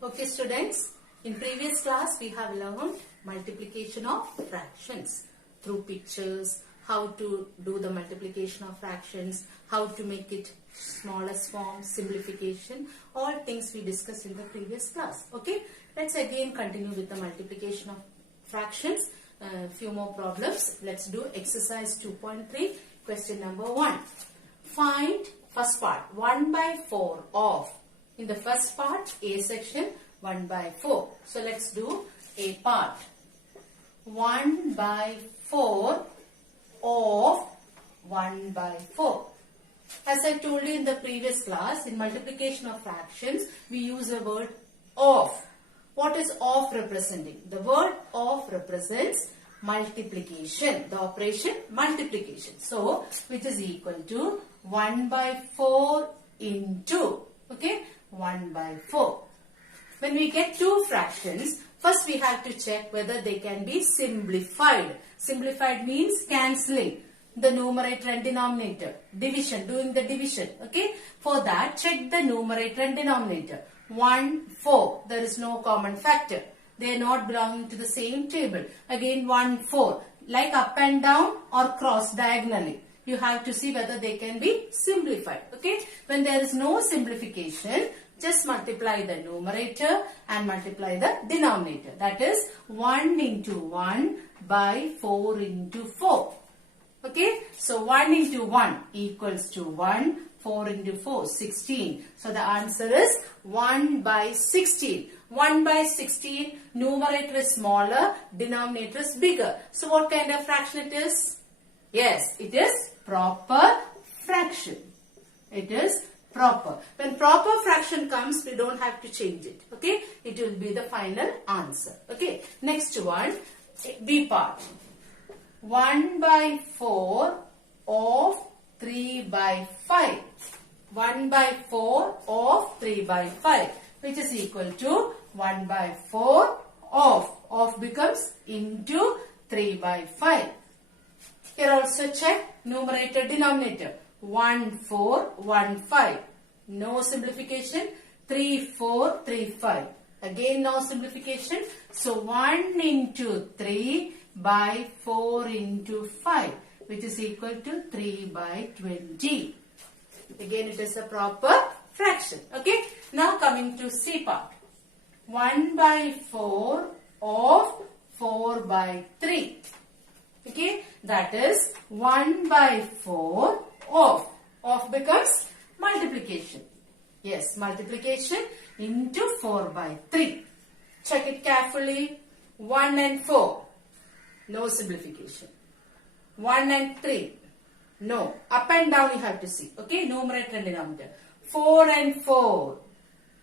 Okay students, in previous class we have learned multiplication of fractions through pictures, how to do the multiplication of fractions, how to make it smallest form, simplification, all things we discussed in the previous class. Okay, let's again continue with the multiplication of fractions. Few more problems. Let's do exercise 2.3, question number 1. Find first part 1 by 4 of, in the first part A section 1 by 4. So let's do A part. 1 by 4 of 1 by 4. As I told you in the previous class, in multiplication of fractions we use a word of. What is of representing? The word of represents multiplication, the operation multiplication. So, which is equal to 1 by 4 into, okay, 1 by 4. When we get two fractions, first we have to check whether they can be simplified. Simplified means cancelling the numerator and denominator. Division, doing the division, okay. For that, check the numerator and denominator. 1, 4. There is no common factor. They are not belonging to the same table. Again 1, 4. Like up and down or cross diagonally. You have to see whether they can be simplified. Okay. When there is no simplification, just multiply the numerator and multiply the denominator. That is 1 into 1 by 4 into 4. Okay. So 1 into 1 equals to 1. 4 into 4, 16. So the answer is 1 by 16. 1 by 16, numerator is smaller, denominator is bigger. So what kind of fraction it is? Yes, it is proper fraction. It is proper. When proper fraction comes, we don't have to change it. Okay, it will be the final answer. Okay, next one, B part. 1 by 4 of 3 by 5. 1 by 4 of 3 by 5, which is equal to 1 by 4 of. Of becomes into 3 by 5. Here also check numerator denominator. 1 4 1 5. No simplification. 3 4 3 5. Again no simplification. So 1 into 3 by 4 into 5, which is equal to 3 by 20. Again it is a proper fraction. Okay. Now coming to C part. 1 by 4 of 4 by 3. Okay. That is 1 by 4 of. Of becomes multiplication. Yes, multiplication into 4 by 3. Check it carefully. 1 and 4. No simplification. 1 and 3. No. Up and down you have to see. Okay. Numerator and denominator. 4 and 4.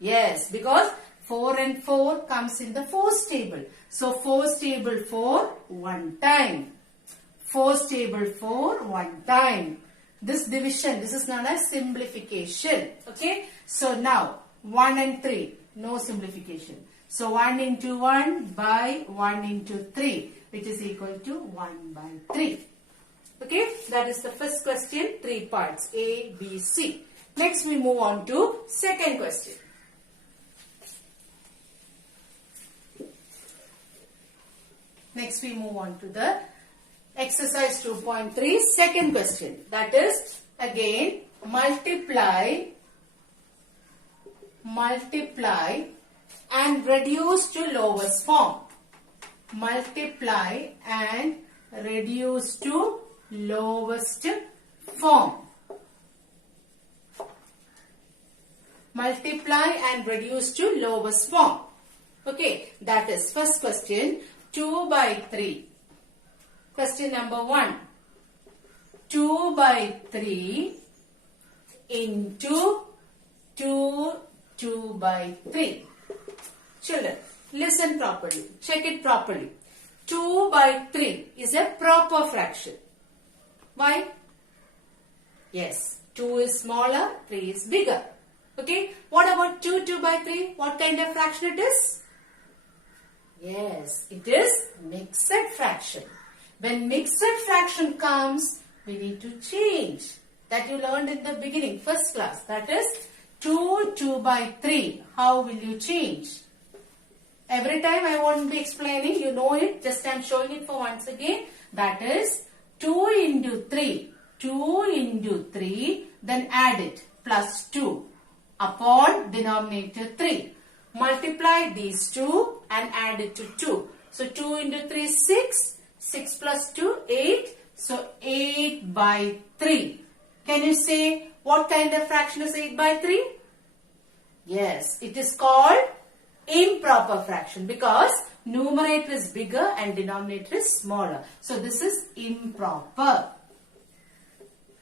Yes. Because 4 and 4 comes in the 4's table. So 4's table 4 one time. 4's table 4 one time. This division, this is known as simplification. Okay. So now 1 and 3. No simplification. So 1 into 1 by 1 into 3, which is equal to 1 by 3. Okay, that is the first question, 3 parts, A, B, C. Next we move on to second question. Next we move on to the exercise 2.3, second question. That is again multiply and reduce to lowest form. Multiply and reduce to lowest form. Multiply and reduce to lowest form. Okay, that is first question, 2 by 3. Question number 1. 2 by 3 into 2 by 3. Children, listen properly. Check it properly. 2 by 3 is a proper fraction. Why? Yes, 2 is smaller, 3 is bigger. Okay, what about 2 by 3? What kind of fraction it is? Yes, it is mixed fraction. When mixed fraction comes, we need to change. That you learned in the beginning, first class. That is 2 by 3. How will you change? Every time I won't be explaining, you know it. Just I am showing it for once again. That is 2 into 3. 2 into 3. Then add it. Plus 2. Upon denominator 3. Multiply these two and add it to 2. So 2 into 3 is 6. 6 plus 2, 8. So 8 by 3. Can you say what kind of fraction is 8 by 3? Yes, it is called improper fraction because numerator is bigger and denominator is smaller. So this is improper.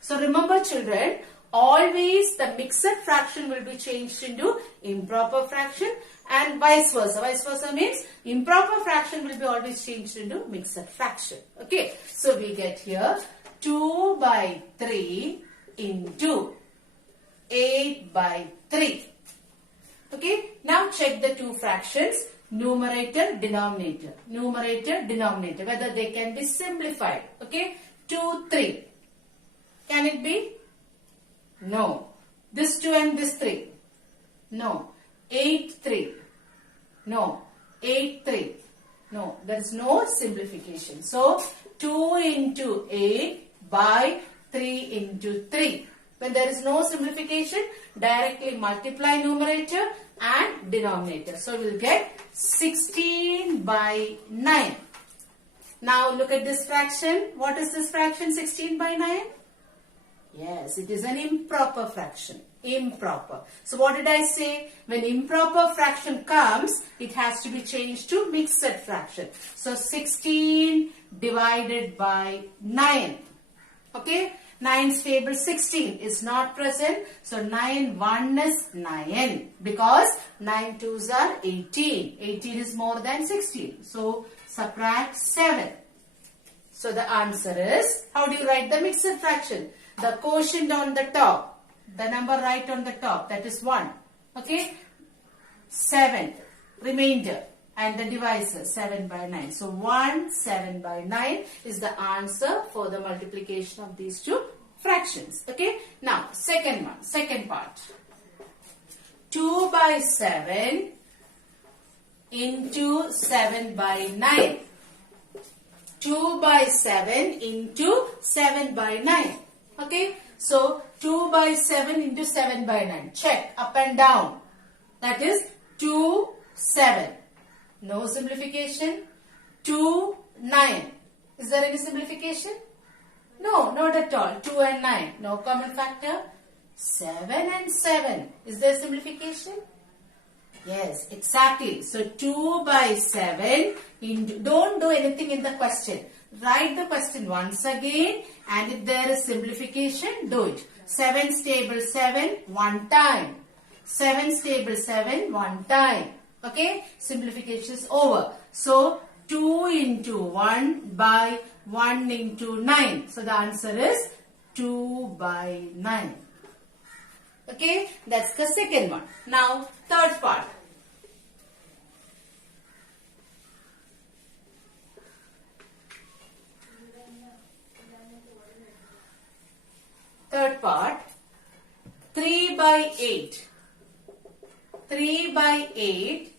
So remember children, always the mixed fraction will be changed into improper fraction and vice versa. Vice versa means improper fraction will be always changed into mixed fraction. Okay, so we get here 2 by 3 into 8 by 3. Okay, now check the two fractions, numerator, denominator. Numerator, denominator, whether they can be simplified. Okay, 2, 3. Can it be? No. This 2 and this 3. No. 8, 3. No. 8, 3. No. There is no simplification. So, 2 into 8 by 3 into 3. When there is no simplification, directly multiply numerator and denominator. So, we will get 16 by 9. Now, look at this fraction. What is this fraction 16 by 9? Yes, it is an improper fraction. Improper. So what did I say? When improper fraction comes, it has to be changed to mixed fraction. So 16 divided by 9. Okay? 9's table 16 is not present. So 9 1 is 9 because 9 2's are 18. 18 is more than 16. So subtract 7. So the answer is, how do you write the mixed fraction? The quotient on the top, the number right on the top, that is 1. Okay? 7, remainder, and the divisor, 7 by 9. So 1, 7 by 9 is the answer for the multiplication of these two fractions. Okay? Now, second part. 2 by 7 into 7 by 9. 2 by 7 into 7 by 9. Okay, so 2 by 7 into 7 by 9. Check up and down. That is 2, 7. No simplification. 2, 9. Is there any simplification? No, not at all. 2 and 9. No common factor. 7 and 7. Is there simplification? Yes, exactly. So 2 by 7 into, don't do anything in the question. Write the question once again and if there is simplification, do it. 7's table 7, 1 time. 7's table 7, 1 time. Okay, simplification is over. So 2 into 1 by 1 into 9. So the answer is 2 by 9. Okay, that's the second one. Now, third part. Third part, 3 by 8. 3 by 8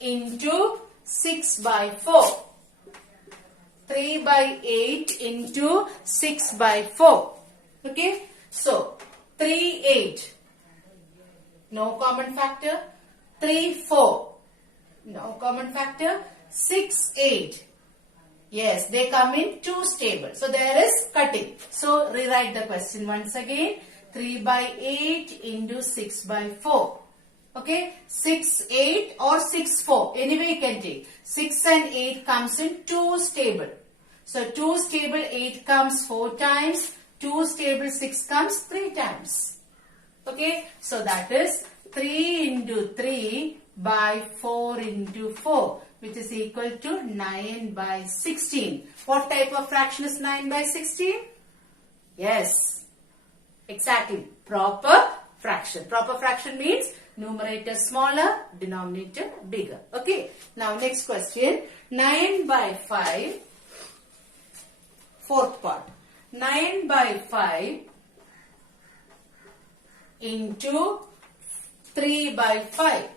into 6 by 4. 3 by 8 into 6 by 4. Okay, so 3, 8. No common factor. 3, 4. No common factor. 6, 8. Yes, they come in 2's table. So there is cutting. So rewrite the question once again. 3 by 8 into 6 by 4. Okay, 6, 8 or 6, 4. Anyway you can take. 6 and 8 comes in 2's table. So 2's table 8 comes 4 times. 2's table 6 comes 3 times. Okay, so that is 3 into 3 by 4 into 4. Which is equal to 9 by 16. What type of fraction is 9 by 16? Yes, exactly. Proper fraction. Proper fraction means numerator smaller, denominator bigger. Okay. Now next question. 9 by 5. Fourth part. 9 by 5 into 3 by 5.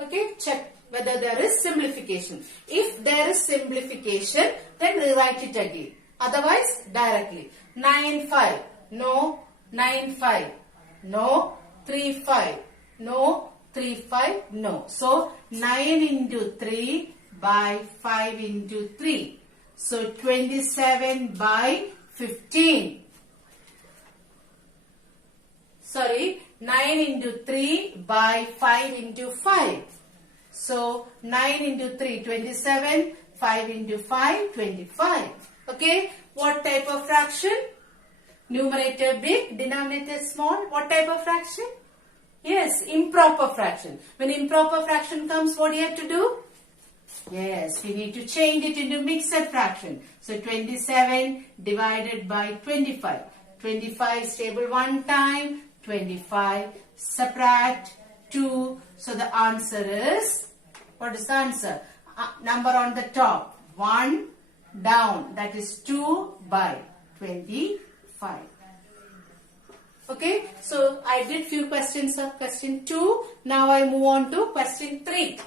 Okay, check whether there is simplification. If there is simplification, then rewrite it again. Otherwise, directly. 9, 5. No. 9, 5. No. 3, 5. No. 3, 5. No. So, 9 into 3 by 5 into 3. So, 27 by 15. Sorry, 9 into 3 by 5 into 5. So, 9 into 3, 27. 5 into 5, 25. Okay, what type of fraction? Numerator big, denominator small. What type of fraction? Yes, improper fraction. When improper fraction comes, what do you have to do? Yes, we need to change it into mixed fraction. So, 27 divided by 25. 25 is table 1 time. 25 subtract 2. So, the answer is, what is the answer? Number on the top, 1 down, that is 2 by 25. Okay, so I did few questions of question 2. Now I move on to question 3.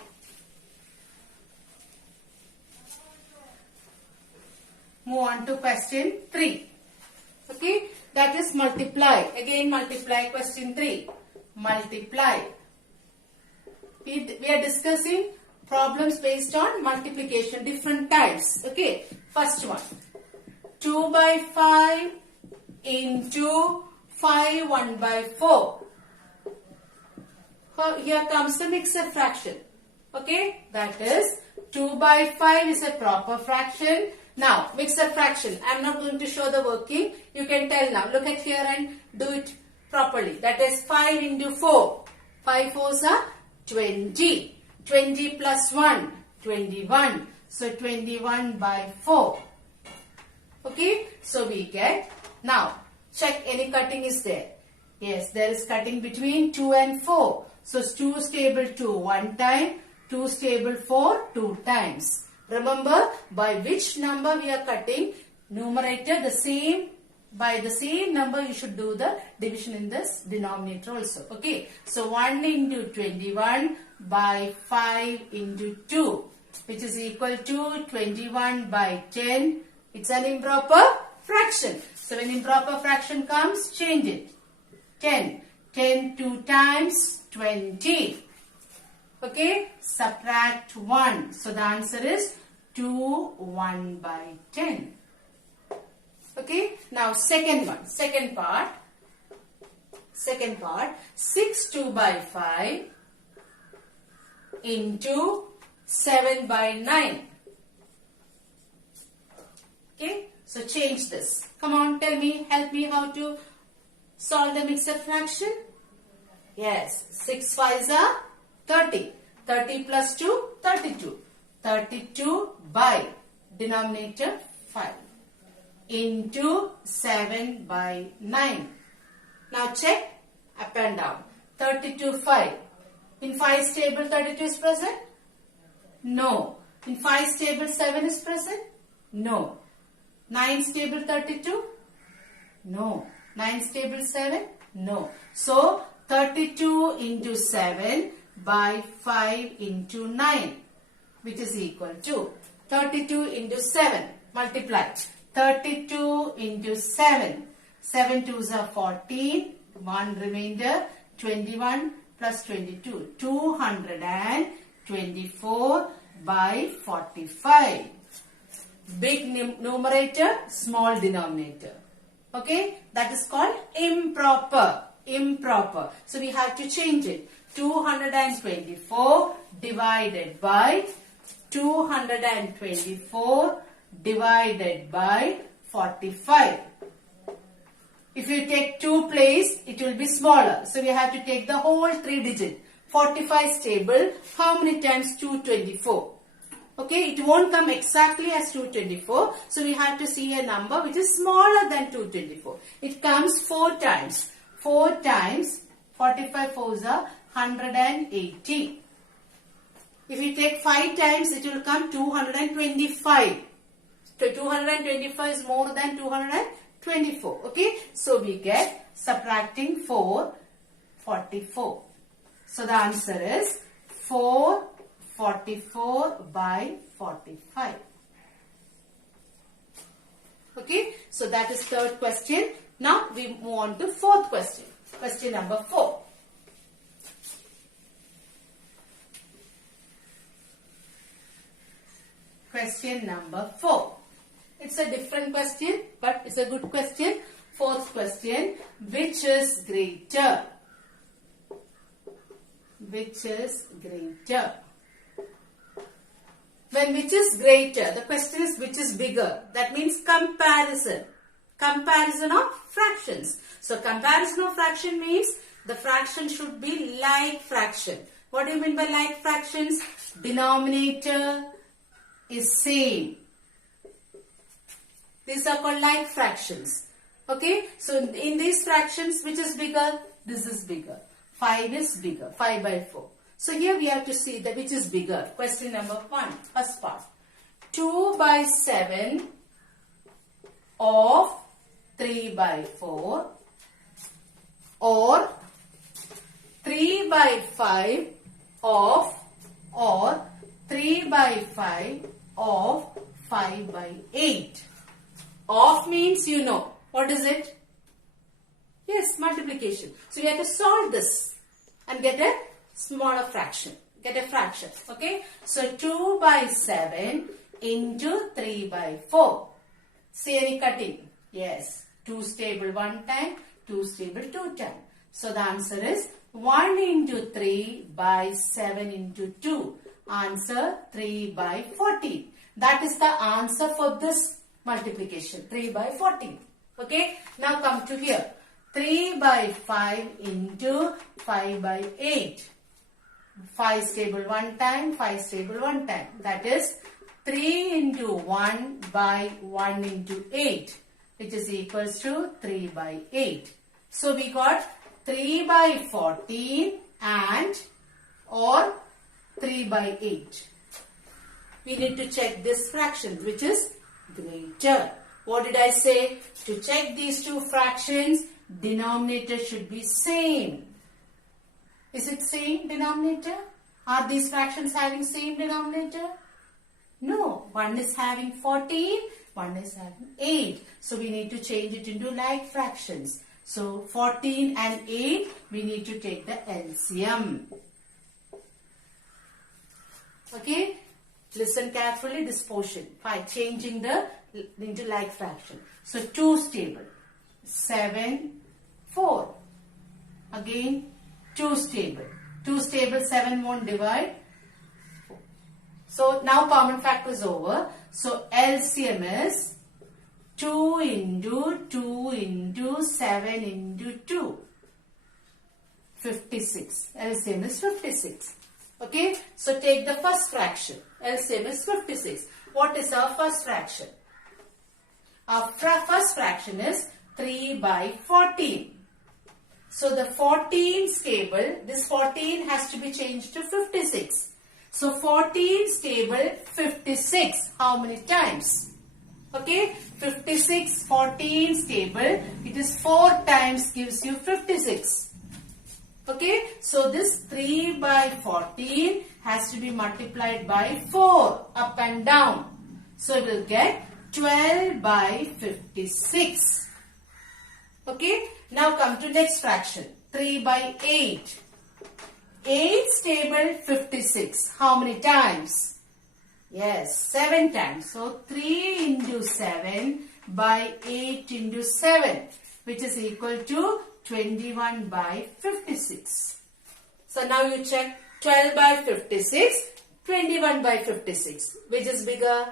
Move on to question 3. Okay, that is multiply. Again multiply, question 3. Multiply. We are discussing problems based on multiplication, different types. Okay, first one. 2 by 5 into 5, 1 by 4. Here comes the mixed fraction. Okay, that is 2 by 5 is a proper fraction. Now, mixed fraction. I am not going to show the working. You can tell now. Look at here and do it properly. That is 5 into 4. 5 fours are 20. 20 plus 1, 21. So, 21 by 4. Okay, so we get, now, check any cutting is there. Yes, there is cutting between 2 and 4. So, 2 stable 2 1 time, 2 stable 4 2 times. Remember, by which number we are cutting? Numerator, the same, by the same number you should do the division in this denominator also. Okay, so 1 into 21 by 5 into 2, which is equal to 21 by 10. It's an improper fraction. So, when improper fraction comes, change it. 10. 10 2 times 20. Okay, subtract 1. So, the answer is 2 1 by 10. Okay, now second one, second part, 6 2 by 5 into 7 by 9. Okay, so change this. Come on, tell me, help me how to solve the mixed fraction. Yes, 6 5s are 30. 30 plus 2, 32. 32 by denominator 5 into 7 by 9. Now check up and down. 32 5. In 5's table 32 is present? No. In 5's table 7 is present? No. 9's table 32? No. 9's table 7? No. So 32 into 7 by 5 into 9, which is equal to 32 into 7. Multiply. 32 into 7. 7 2s are 14. 1 remainder. 21 plus 22. 224 by 45. Big numerator, small denominator. Okay, that is called improper. Improper. So we have to change it. 224 divided by 224 divided by 45. If you take 2 place, it will be smaller. So we have to take the whole 3 digit. 45 stable. How many times 224? Okay, it won't come exactly as 224. So we have to see a number which is smaller than 224. It comes 4 times. 4 times 45 fours are 180. If you take 5 times, it will come 225. So 225 is more than 224. Okay, so we get subtracting 4. 44. So the answer is 444 by 45. Okay, so that is third question. Now we move on to fourth question. Question number 4. Question number 4. It's a different question, but it's a good question. Fourth question. Which is greater? Which is greater? When which is greater, the question is which is bigger. That means comparison. Comparison of fractions. So comparison of fraction means the fraction should be like fraction. What do you mean by like fractions? Denominator is same. These are called like fractions. Okay, so in these fractions, which is bigger? This is bigger. 5 is bigger, 5 by 4. So here we have to see that which is bigger. Question number 1, first part. 2 by 7 of 3 by 4 or 3 by 5 of or 3 by 5 of 5 by 8. Of means you know. What is it? Yes, multiplication. So you have to solve this and get a smaller fraction. Get a fraction. Okay. So 2 by 7 into 3 by 4. See any cutting? Yes. 2 stable 1 time, 2 stable 2 time. So the answer is 1 into 3 by 7 into 2. Answer 3 by 14. That is the answer for this multiplication. 3 by 14. Okay. Now come to here. 3 by 5 into 5 by 8. 5 stable 1 time, 5 stable 1 time. That is 3 into 1 by 1 into 8. Which is equals to 3 by 8. So we got 3 by 14 and or 3 by 8. We need to check this fraction which is greater. What did I say? To check these two fractions, denominator should be same. Is it same denominator? Are these fractions having same denominator? No. One is having 14, one is having 8. So we need to change it into like fractions. So 14 and 8, we need to take the LCM. Okay? Listen carefully this portion by changing the into like fraction. So 2 stable, 7, 4. Again 2 stable. 2 stable, 7 won't divide. So now common factor is over. So LCM is 2 into 7 into 2. 56. LCM is 56. Okay. So take the first fraction. LCM is 56. What is our first fraction? Our first fraction is 3 by 14. So the 14 stable, this 14 has to be changed to 56. So 14 stable 56. How many times? Okay, 56, 14 stable. It is 4 times gives you 56. Okay, so this 3 by 14 has to be multiplied by 4 up and down. So we will get 12 by 56. Okay, now come to next fraction. 3 by 8. 8 stable 56. How many times? Yes, 7 times. So 3 into 7 by 8 into 7, which is equal to 21 by 56. So now you check 12 by 56, 21 by 56. Which is bigger?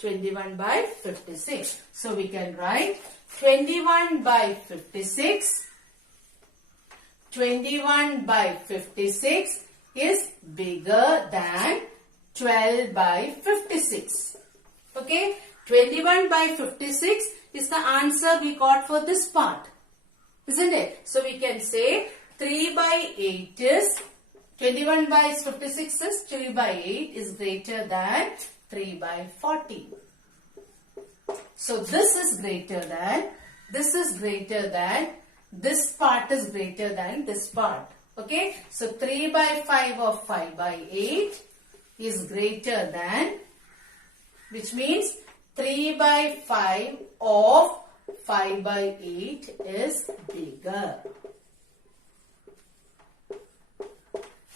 21 by 56. So we can write 21 by 56. 21 by 56 is bigger than 12 by 56. Okay, 21 by 56 is the answer we got for this part, isn't it? So we can say 3 by 8 is 21 by 56 is 3 by 8 is greater than 3 by 40. So this is greater than this part is greater than this part. Okay, so 3 by 5 of 5 by 8 is greater than, which means 3 by 5 of 5 by 8 is bigger.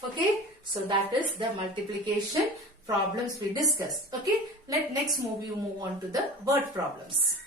Okay, so that is the multiplication problems we discussed. Okay, next move on to the word problems.